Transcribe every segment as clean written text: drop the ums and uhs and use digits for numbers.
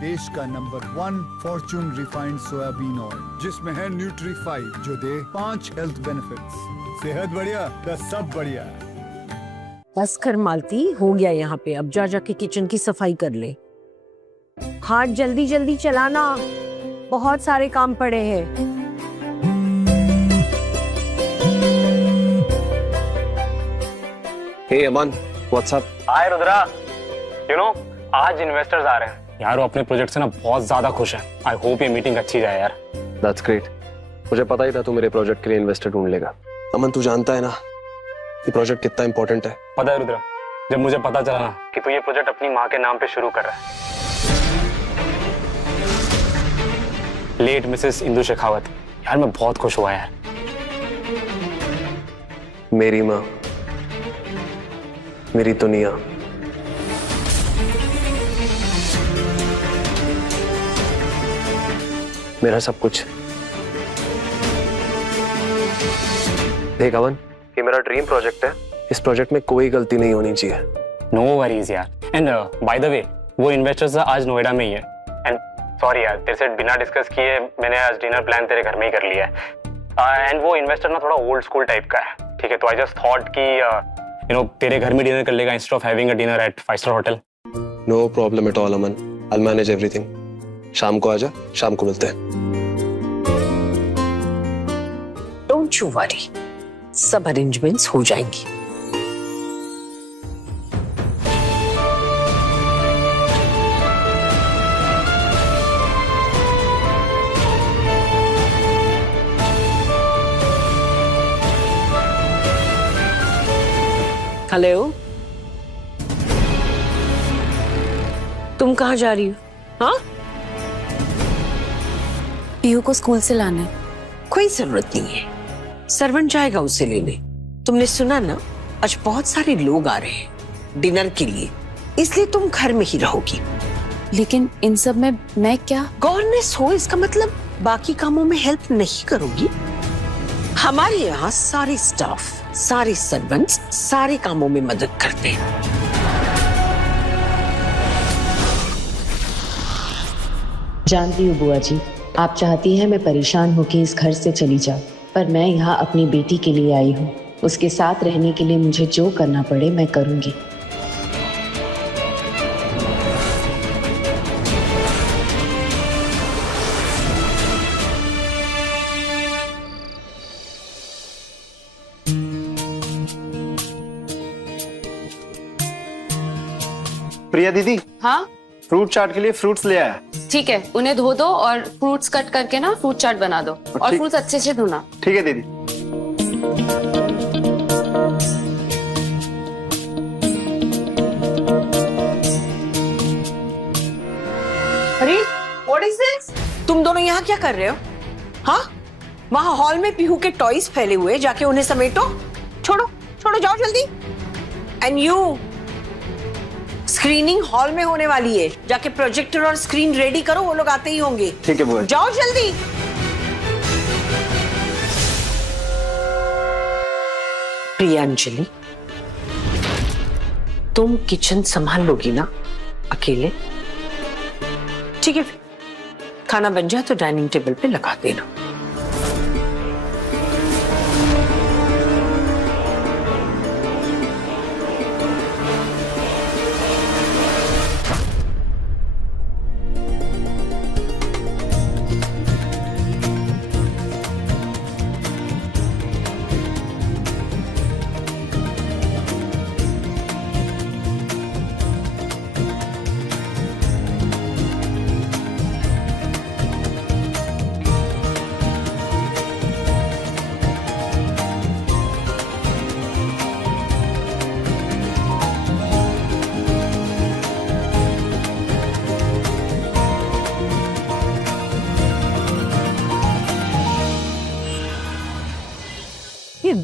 देश का number 1 Fortune refined soybean oil, जिसमें है न्यूट्री5 जो दे 5 हेल्थ बेनिफिट्स। सेहत बढ़िया तो सब बढ़िया। बस कर मालती, हो गया यहाँ पे। अब जा जाके किचन की सफाई कर ले। हाथ जल्दी जल्दी चलाना, बहुत सारे काम पड़े हैं। Hey Aman, what's up? Hi Rudra, आज इन्वेस्टर्स आ रहे हैं यार। वो अपने प्रोजेक्ट से ना बहुत ज्यादा खुश है। आई होप ये मीटिंग अच्छी जाए यार। That's great. मुझे पता ही था तू मेरे प्रोजेक्ट के लिए इन्वेस्टर ढूंढ लेगा। अमन, तू जानता है ना ये प्रोजेक्ट कितना इंपॉर्टेंट है। पता है रुद्रा, जब मुझे पता चला ना कि तू ये प्रोजेक्ट अपनी माँ के नाम पे शुरू कर रहा है, लेट मिसेस इंदु शेखावत, यार मैं बहुत खुश हुआ यार। मेरी माँ, मेरी दुनिया, मेरा सब कुछ। देख अमन, ये मेरा ड्रीम प्रोजेक्ट है। इस प्रोजेक्ट में कोई गलती नहीं होनी चाहिए। नो वरीज यार। एंड बाय द वे, वो इन्वेस्टर्स आज नोएडा में ही है। एंड सॉरी यार, तेरे से बिना डिस्कस किए मैंने आज डिनर प्लान तेरे घर में ही कर लिया है। एंड वो इन्वेस्टर ना थोड़ा ओल्ड स्कूल टाइप का है, ठीक है? तो आई जस्ट थॉट कि तेरे घर में डिनर कर लेगा instead of having a dinner at five star hotel. No problem at all Aman, I will manage everything. शाम को आजा, शाम को मिलते हैं। डोंट यू वरी, सब अरेंजमेंट्स हो जाएंगी। हेलो, तुम कहाँ जा रही हो? हाँ, पीहू को स्कूल से लाने। कोई जरूरत नहीं है, सर्वेंट जाएगा उसे लेने। तुमने सुना ना, आज बहुत सारे लोग आ रहे हैं डिनर के लिए, इसलिए तुम घर में ही रहोगी। लेकिन इन सब में मैं क्या? गवर्नेंस हो इसका मतलब बाकी कामों में हेल्प नहीं करोगी? हमारे यहाँ सारे स्टाफ, सारे सर्वेंट्स सारे कामों में मदद करते हैं। जानती हूँ बुआ जी, आप चाहती हैं मैं परेशान होकर इस घर से चली जाऊँ, पर मैं यहाँ अपनी बेटी के लिए आई हूँ। उसके साथ रहने के लिए मुझे जो करना पड़े मैं करूँगी। प्रिया दीदी, हाँ, फ्रूट चाट के लिए फ्रूट्स ले आया। ठीक है, उन्हें धो दो और फ्रूट्स कट करके ना फ्रूट चाट बना दो। और फ्रूट्स अच्छे से धोना। ठीक है दीदी। अरे व्हाट इज दिस? तुम दोनों यहाँ क्या कर रहे हो? हाँ, वहाँ हॉल में पीहू के टॉयज फैले हुए, जाके उन्हें समेटो। छोड़ो छोड़ो, जाओ जल्दी। एंड यू, स्क्रीनिंग हॉल में होने वाली है, जाके प्रोजेक्टर और स्क्रीन रेडी करो, वो लोग आते ही होंगे। ठीक है बुआ, जाओ जल्दी। प्रियांजलि, तुम किचन संभाल लोगी ना अकेले? ठीक है, खाना बन जाए तो डाइनिंग टेबल पे लगा देना।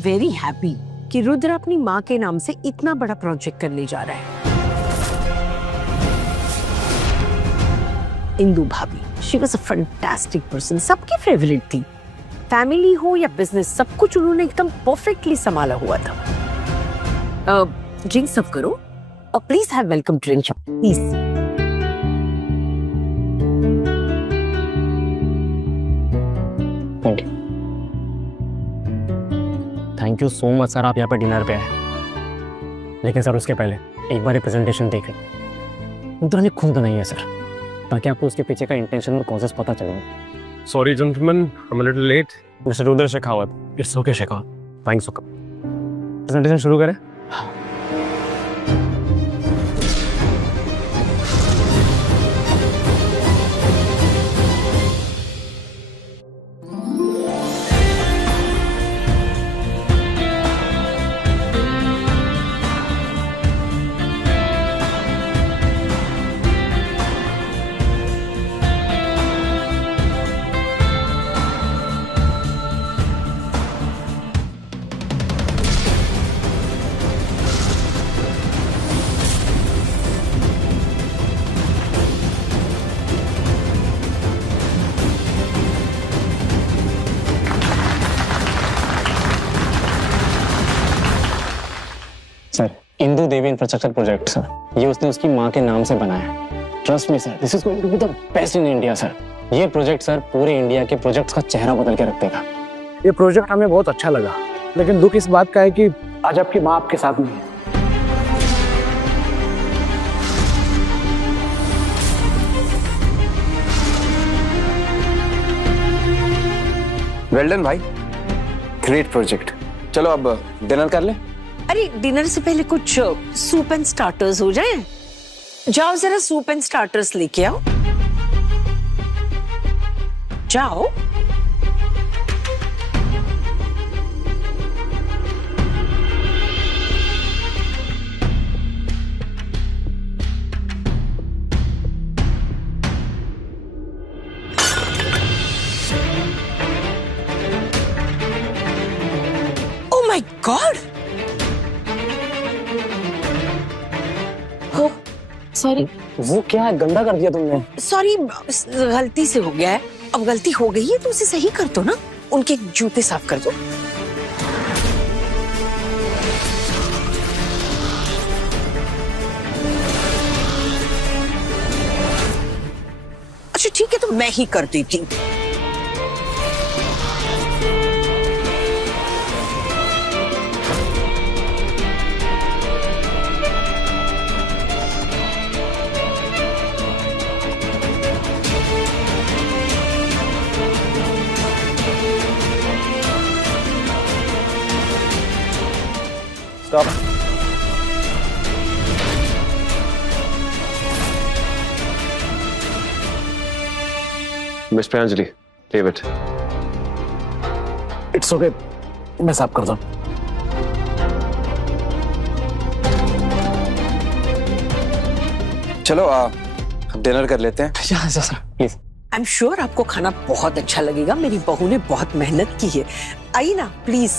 वेरी हैप्पी कि रुद्र अपनी माँ के नाम से इतना बड़ा प्रोजेक्ट करने जा रहा है। इंदु भाभी, she was a fantastic person, सबकी फेवरेट थी। फैमिली हो या बिजनेस, सब कुछ उन्होंने एकदम परफेक्टली संभाला हुआ था। ड्रिंक सब करो और please have welcome drink please. Thank you so much sir, आप यहाँ पे डिनर पे आए। लेकिन सर उसके पहले एक बार प्रेजेंटेशन देख लें। उतना खुद नहीं है सर, ताकि आपको उसके पीछे का इंटेंशन और कॉजेस पता चले। Sorry gentleman, I am a little late. Mister Rudra Shekhawat, it's okay Shekhawat, thanks for coming. Presentation शुरू करें। Sir Indu Devi infrastructure project sir, ये उसने उसकी माँ के नाम से बनाया। Trust me sir, this is going to be the best in India sir. ये प्रोजेक्ट सर पूरे इंडिया के प्रोजेक्ट्स का चेहरा बदल के रख देगा। ये प्रोजेक्ट हमें बहुत अच्छा लगा, लेकिन दुख इस बात का है कि आज आपकी माँ आपके साथ नहीं है। वेल डन भाई, ग्रेट प्रोजेक्ट। चलो अब डिनर कर ले। अरे डिनर से पहले कुछ सूप एंड स्टार्टर्स हो जाए। जाओ जरा सूप एंड स्टार्टर्स लेके आओ, जाओ। Oh my God! सॉरी। वो क्या है, गंदा कर दिया तुमने। सॉरी, गलती से हो गया है। अब गलती हो गई है तो उसे सही कर दो ना। उनके जूते साफ कर दो। अच्छा ठीक है, तो मैं ही कर देती हूँ। Stop. Miss Pranjali, leave it. It's okay, मैं साफ करता हूँ। चलो डिनर कर लेते हैं। प्लीज। आई एम श्योर आपको खाना बहुत अच्छा लगेगा। मेरी बहू ने बहुत मेहनत की है। आइए ना प्लीज।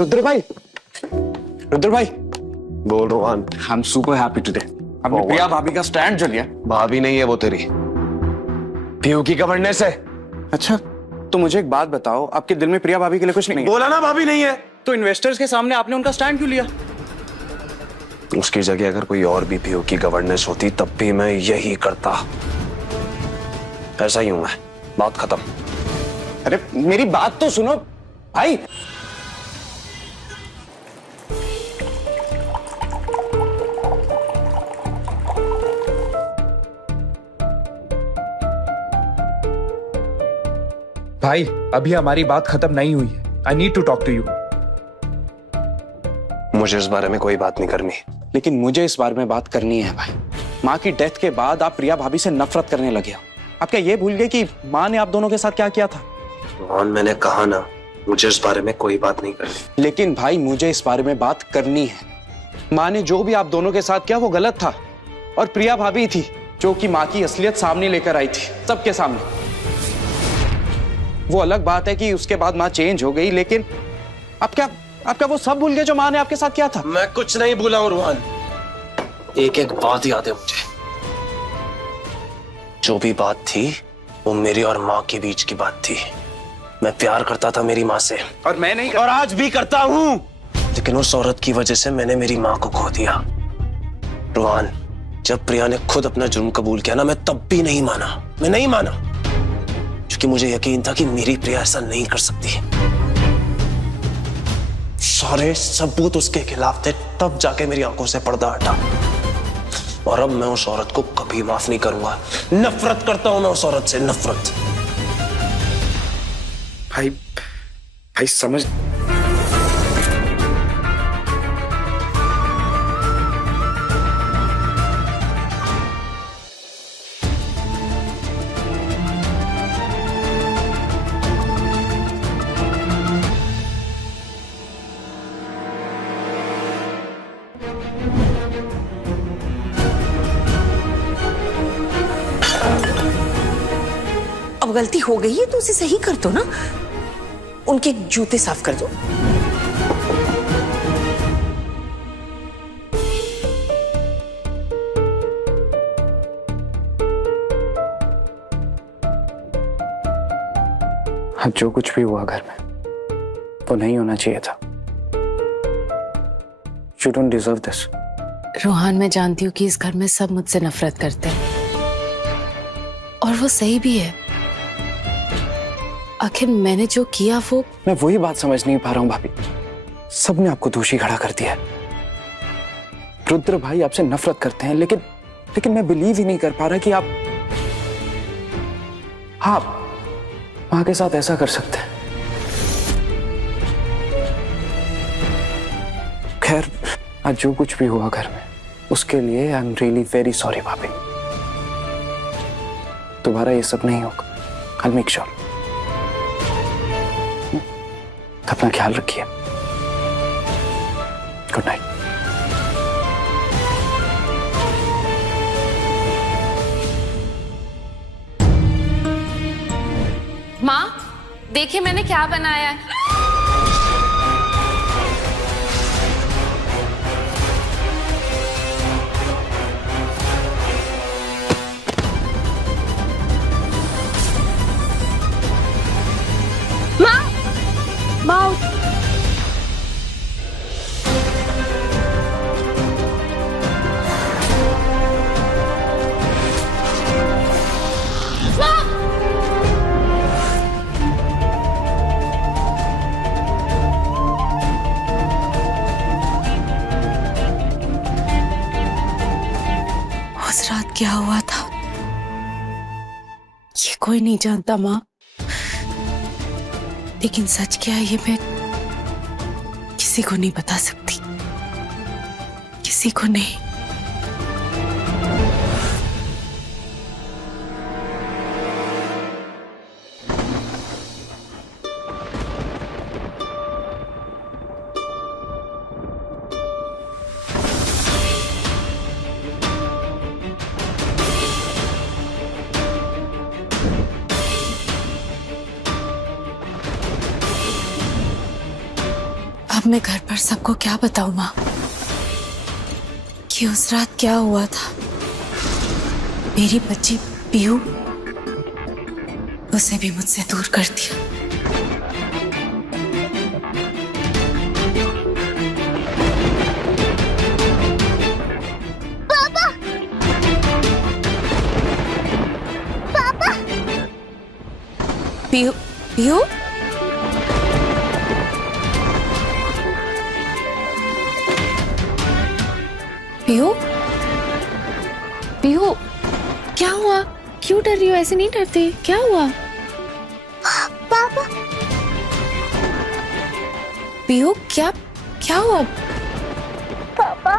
रुद्र भाई, रुद्र भाई, बोल Rohan. I am super happy today. हमने प्रिया भाभी का स्टैंड जो लिया। भाभी नहीं है वो तेरी, पीयू की गवर्नेंस है। अच्छा, तो मुझे एक बात बताओ, आपके दिल में प्रिया भाभी के लिए कुछ नहीं है? बोला ना भाभी नहीं है। तो इन्वेस्टर्स के सामने आपने उनका स्टैंड क्यों लिया? उसकी जगह अगर कोई और भी पीयू की गवर्नेंस होती तब भी मैं यही करता। ऐसा ही हूं मैं, बात खत्म। अरे मेरी बात तो सुनो भाई। भाई अभी हमारी बात खत्म नहीं हुई है। I need to talk to you. मुझे इस बारे में कोई बात नहीं करनी। लेकिन मुझे इस बारे में बात करनी है भाई। माँ की डेथ के बाद आप प्रिया भाभी से नफरत करने लगे हो। आप क्या ये भूल गए कि माँ ने आप दोनों के साथ क्या किया था? रोहन, मैंने कहा ना, मुझे इस बारे में कोई बात नहीं करनी। लेकिन भाई मुझे इस बारे में बात करनी है। माँ ने जो भी आप दोनों के साथ किया वो गलत था, और प्रिया भाभी थी जो कि माँ की असलियत सामने लेकर आई थी, सबके सामने। वो अलग बात है कि उसके बाद माँ चेंज हो गई, लेकिन आप क्या वो सब भूल गए जो माँ ने आपके साथ किया था? मैं कुछ नहीं भूला हूं रूहान, एक एक बात याद है मुझे। जो भी बात थी वो मेरी और माँ के बीच की बात थी। मैं प्यार करता था मेरी माँ से, और मैं नहीं और आज भी करता हूं, लेकिन उस औरत की वजह से मैंने मेरी माँ को खो दिया। रूहान, जब प्रिया ने खुद अपना जुर्म कबूल किया ना, मैं तब भी नहीं माना। मैं नहीं माना क्योंकि मुझे यकीन था कि मेरी प्रिया ऐसा नहीं कर सकती। सारे सबूत उसके खिलाफ थे, तब जाके मेरी आंखों से पर्दा हटा। और अब मैं उस औरत को कभी माफ नहीं करूंगा। नफरत करता हूं मैं उस औरत से, नफरत। भाई समझ। अब गलती हो गई है तो उसे सही कर दो ना, उनके जूते साफ कर दो। जो कुछ भी हुआ घर में वो नहीं होना चाहिए था। You don't deserve this. Rohan, मैं जानती हूँ कि इस घर में सब मुझसे नफरत करते हैं और वो सही भी है। आखिर मैंने जो किया वो मैं वही बात समझ नहीं पा रहा हूँ भाभी। सबने आपको दोषी खड़ा कर दिया है। रुद्र भाई आपसे नफरत करते हैं, लेकिन मैं बिलीव ही नहीं कर पा रहा कि आप माँ के साथ ऐसा कर सकते हैं। खैर, आज जो कुछ भी हुआ घर में उसके लिए I am really very sorry भाभी। दोबारा ये सब नहीं होगा। I will make sure. अपना ख्याल रखिए। Good night. माँ, देखिए मैंने क्या बनाया है। माँ, उस रात क्या हुआ था ये कोई नहीं जानता माँ, लेकिन सच क्या है ये मैं किसी को नहीं बता सकती, किसी को नहीं। अब मैं घर पर सबको क्या बताऊं माँ कि उस रात क्या हुआ था। मेरी बच्ची पीहू, उसे भी मुझसे दूर कर दिया। पापा, पापा, पीहू, पीहू, पीहू, पीहू, क्या हुआ? क्यों डर रही हो? ऐसे नहीं डरते। क्या हुआ? पापा, पीहू, क्या क्या हुआ? पापा,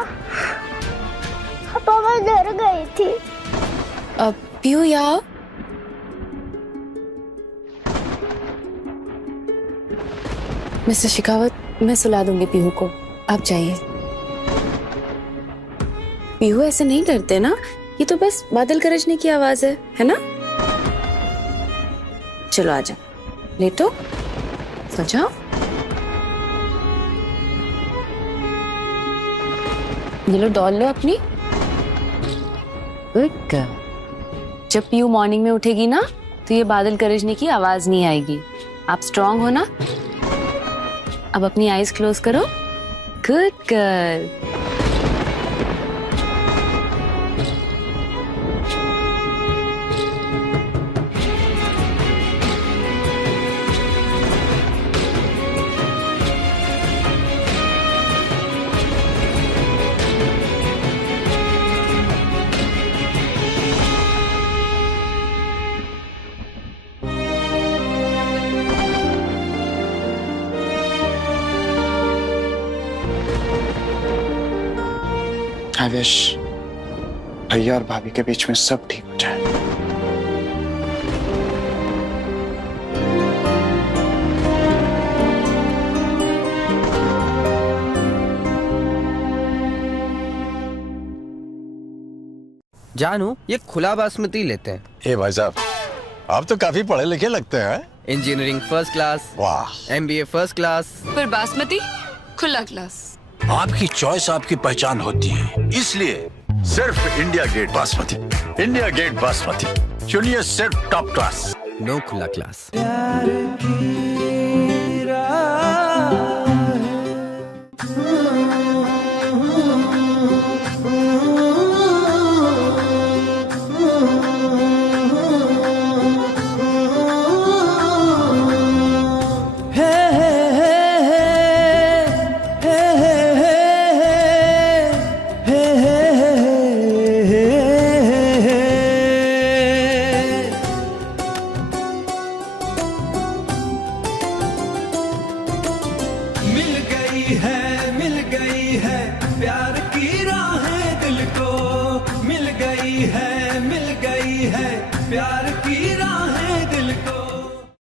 पापा डर गई थी। पीहू यहाँ आओ। मिस्टर शिकावत, मैं सुला दूंगी पीहू को, आप जाइए। पीहू ऐसे नहीं डरते ना, ये तो बस बादल गरजने की आवाज है ना? चलो आ जाओ, लेटो, सो जाओ। ये लो डॉल लो अपनी। Good girl. जब पीयू मॉर्निंग में उठेगी ना तो ये बादल गरजने की आवाज नहीं आएगी। आप स्ट्रांग हो ना? अब अपनी आईज क्लोज करो। Good girl. I wish भैया और भाभी के बीच में सब ठीक हो जाए। जानू, ये खुला बासमती लेते हैं। ए भाई साहब, आप तो काफी पढ़े लिखे लगते हैं। इंजीनियरिंग फर्स्ट क्लास, वाह, MBA फर्स्ट क्लास, पर बासमती खुला क्लास। आपकी चॉइस आपकी पहचान होती है, इसलिए सिर्फ India Gate basmati. India Gate basmati चुनिए, सिर्फ टॉप क्लास, नो खुला क्लास। मिल गई है प्यार की राहें दिल को, मिल गई है प्यार की राहें दिल को।